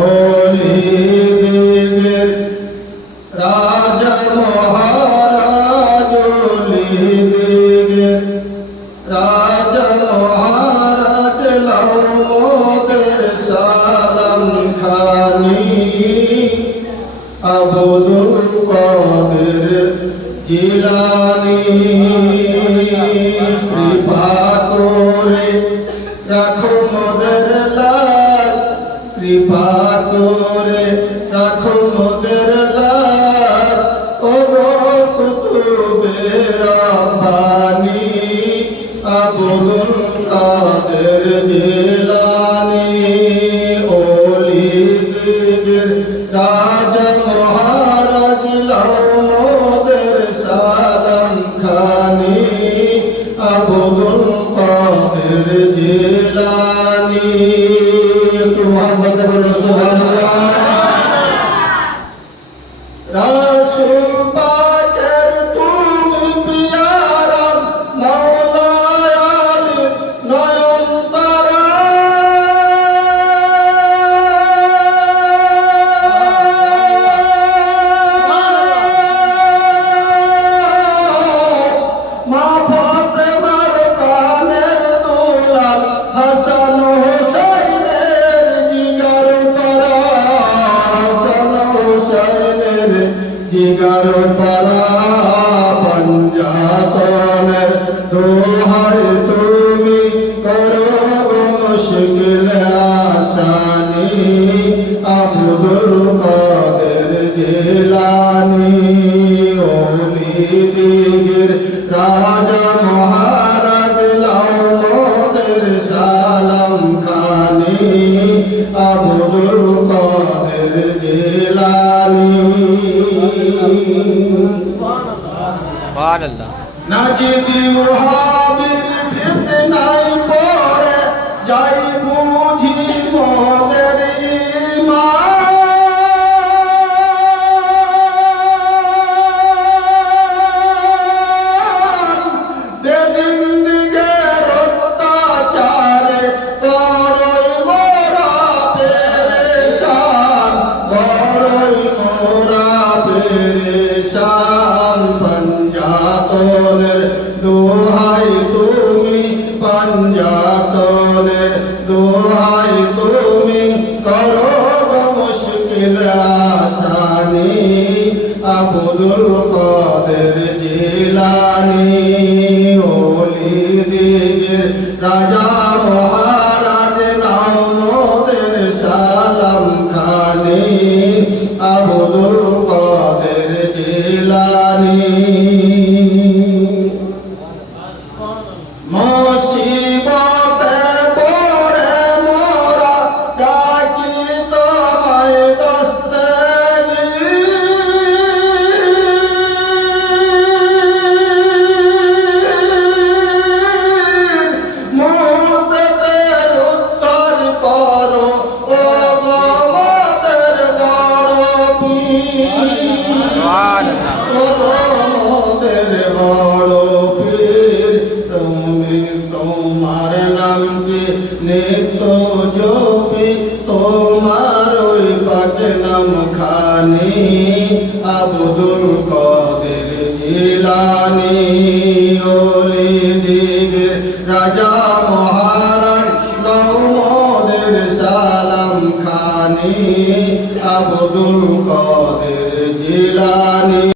ওলিদের রাজা মহারাজ ওলিদের রাজা মহারাজ লাও মোদের সালাম খানি আব্দুল কাদের জিলানী কৃপা করে রাখো মোদের লাল কৃপা করে রাখো মোদের লাল ও গো কুতুবে রব্বানী আব্দুল কাদের জিলানী ওলিদের রাজা মহারাজ লাও মোদের সালাম খানি আব্দুল কাদের জিলানী একটু মুহাম্মদ বলুন সুবহানাল্লাহ রাসূল পাকের তুমি পিয়ারা মাওলা আলী নয়ন তারা মা ফাতেমার প্রাণের দুলাল হাসান হোসেনের জিগার পারা হাসান হোসেনের জিগার পারা পঞ্জাতনের দোহাই তুমি করো মুশকিল আসানি আব্দুল কাদের জিলানী ওলিদের রাজা মহারাজ লাও মোদের সালাম খানি আব্দুল কাদের জিলানী সুবহানাল্লাহ নাজিবি ওয়াহাবির ফিতনায় পড়ে যাই বুঝি মোদের ঈমান বেদিন দিগের অত্যাচারে বড়ই মোরা পেরেশান বড়ই মোরা পেরেশান পঞ্জাতনের দোহাই তুমি পঞ্জাতনের দোহাই তুমি করো গো মুশকিল আসানি আব্দুল কাদের জিলানী ওলিদের রাজা মহারাজ নাও মোদের সালাম খানি আব্দুল কাদের জিলানী মুসিবতে পড়ে মোরা ডাকি তোমায় দস্তগীর মুহূর্তে উত্তর করো ও গো মোদের বড় পীর ও গো মোদের বড় পীর তুমি তোমার নামকে নিত্য জপি তোমার ওই পাক নাম খানি আব্দুল কাদের জিলানী ওলিদের রাজা মহারাজ লাও মোদের সালাম খানি আব্দুল কাদের জিলানী